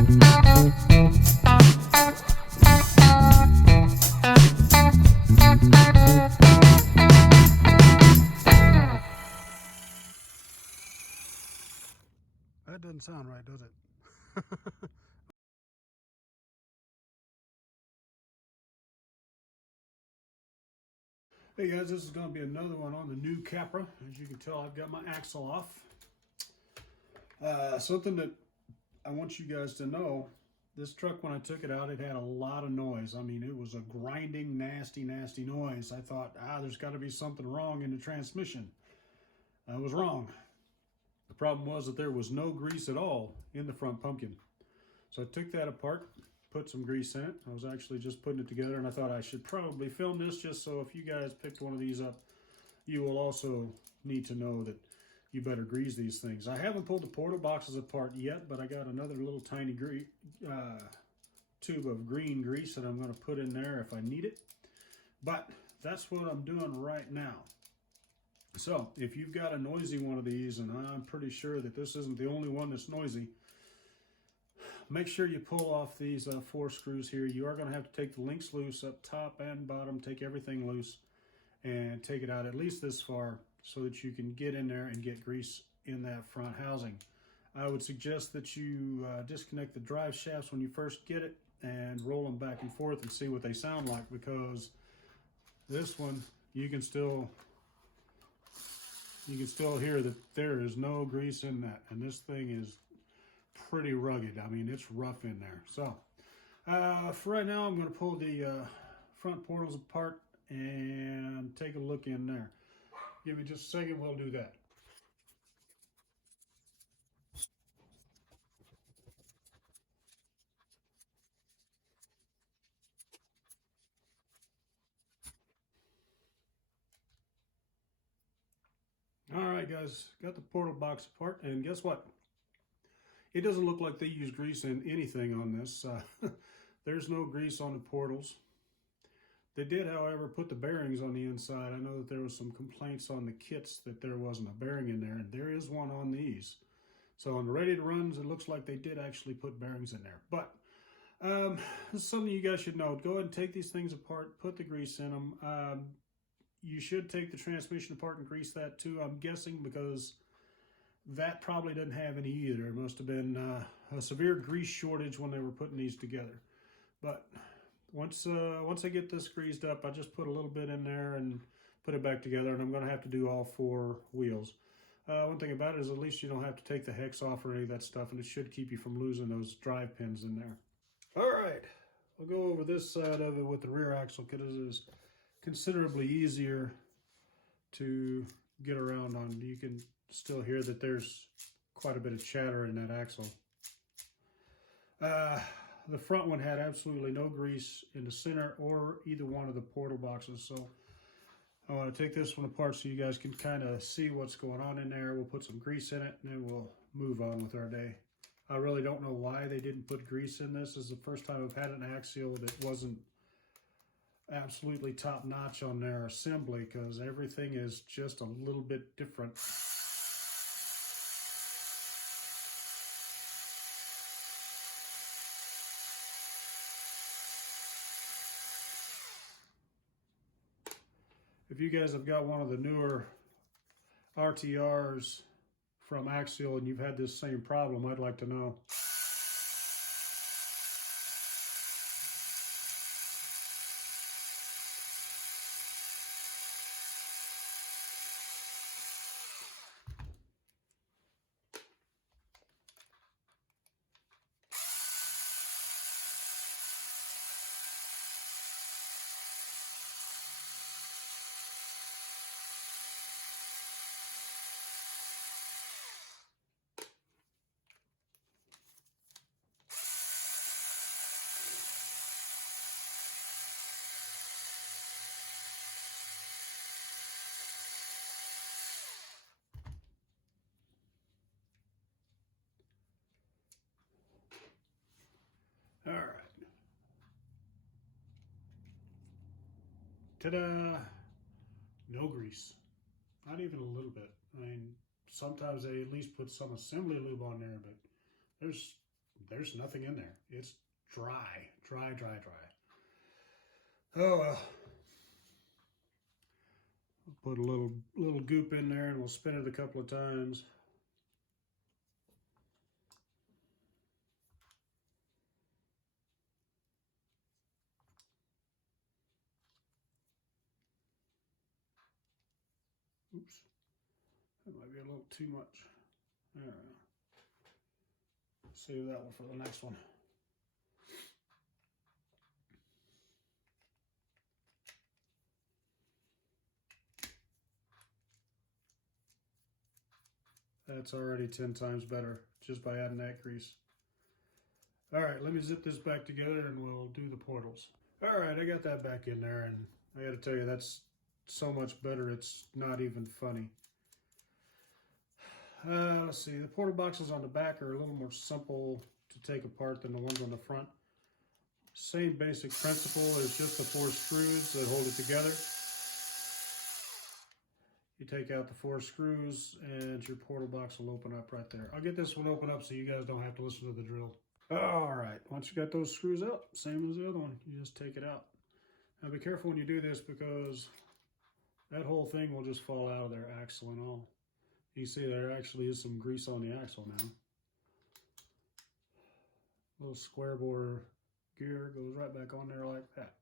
That doesn't sound right, does it? Hey guys, this is going to be another one on the new Capra. As you can tell, I've got my axle off. Something that I want you guys to know, this truck, when I took it out, it had a lot of noise. I mean, it was a grinding, nasty, nasty noise. I thought, there's got to be something wrong in the transmission. I was wrong. The problem was that there was no grease at all in the front pumpkin. So I took that apart, put some grease in it. I was actually just putting it together, and I thought I should probably film this just so if you guys picked one of these up, you will also need to know that you better grease these things. I haven't pulled the portal boxes apart yet, but I got another little tiny tube of green grease that I'm going to put in there if I need it. But that's what I'm doing right now. So if you've got a noisy one of these, and I'm pretty sure that this isn't the only one that's noisy, make sure you pull off these 4 screws here. You are going to have to take the links loose up top and bottom, take everything loose and take it out at least this far so that you can get in there and get grease in that front housing. I would suggest that you disconnect the drive shafts when you first get it and roll them back and forth and see what they sound like, because this one you can still hear that there is no grease in that, and this thing is pretty rugged. I mean, it's rough in there. So for right now, I'm going to pull the front portals apart and take a look in there. Give me just a second, we'll do that. All right, guys, got the portal box apart, and guess what? It doesn't look like they use grease in anything on this. There's no grease on the portals. They did, however, put the bearings on the inside. I know that there was some complaints on the kits that there wasn't a bearing in there, and there is one on these. So on the ready to runs, it looks like they did actually put bearings in there. But this is something you guys should know. Go ahead and take these things apart, put the grease in them. You should take the transmission apart and grease that too, I'm guessing, because that probably doesn't have any either. It must have been a severe grease shortage when they were putting these together. But once I get this greased up, I just put a little bit in there and put it back together, and I'm going to have to do all 4 wheels. One thing about it is at least you don't have to take the hex off or any of that stuff, and it should keep you from losing those drive pins in there. All right, we'll go over this side of it with the rear axle, because it is considerably easier to get around on. You can still hear that there's quite a bit of chatter in that axle. The front one had absolutely no grease in the center or either one of the portal boxes, so I want to take this one apart so you guys can kind of see what's going on in there. We'll put some grease in it, and then we'll move on with our day. I really don't know why they didn't put grease in this. This is the first time I've had an axial that wasn't absolutely top-notch on their assembly, because everything is just a little bit different. If you guys have got one of the newer RTRs from Axial and you've had this same problem, I'd like to know. All right. Ta-da! No grease. Not even a little bit. I mean, sometimes they at least put some assembly lube on there, but there's there's nothing in there. It's dry, dry, dry, dry. Oh well. Put a little goop in there and we'll spin it a couple of times. Oops, that might be a little too much. All right, save that one for the next one. That's already 10 times better just by adding that grease. All right, let me zip this back together and we'll do the portals. All right, I got that back in there, and I got to tell you, that's so much better, it's not even funny. Let's see, the portal boxes on the back are a little more simple to take apart than the ones on the front. Same basic principle, it's just the 4 screws that hold it together. You take out the 4 screws and your portal box will open up right there. I'll get this one open up so you guys don't have to listen to the drill. All right, once you got those screws out, same as the other one, you just take it out. Now be careful when you do this because that whole thing will just fall out of there, axle and all. You see there actually is some grease on the axle now. Little square bore gear goes right back on there like that.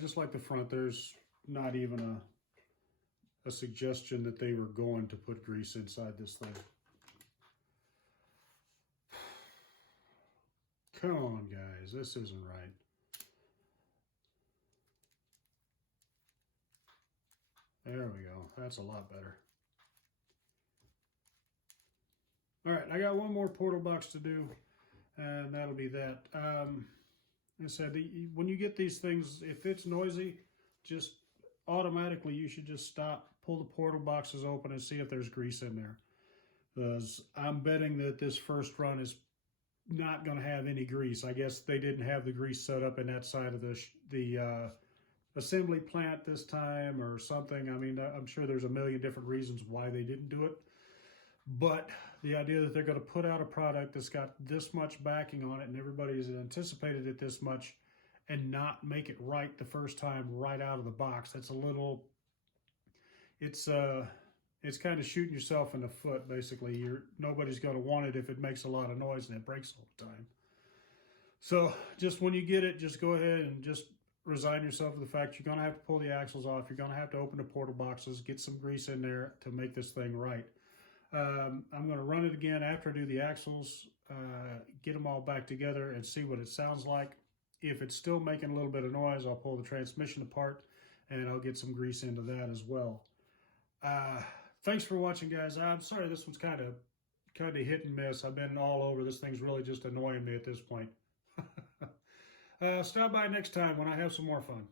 Just like the front, there's not even a suggestion that they were going to put grease inside this thing. Come on, guys, this isn't right. There we go, that's a lot better. All right, I got one more portal box to do, and that'll be that. Like I said, when you get these things, if it's noisy, just automatically you should just stop, pull the portal boxes open and see if there's grease in there. Because I'm betting that this first run is not going to have any grease. I guess they didn't have the grease set up in that side of the assembly plant this time or something. I mean, I'm sure there's a million different reasons why they didn't do it. But the idea that they're going to put out a product that's got this much backing on it and everybody's anticipated it this much and not make it right the first time right out of the box, that's a little, it's kind of shooting yourself in the foot, basically. Nobody's going to want it if it makes a lot of noise and it breaks all the time. So just when you get it, just go ahead and just resign yourself to the fact you're going to have to pull the axles off. You're going to have to open the portal boxes, get some grease in there to make this thing right. I'm going to run it again after I do the axles, get them all back together and see what it sounds like. If it's still making a little bit of noise, I'll pull the transmission apart and I'll get some grease into that as well. Thanks for watching, guys. I'm sorry this one's kind of hit and miss. I've been all over. This thing's really just annoying me at this point. Stop by next time when I have some more fun.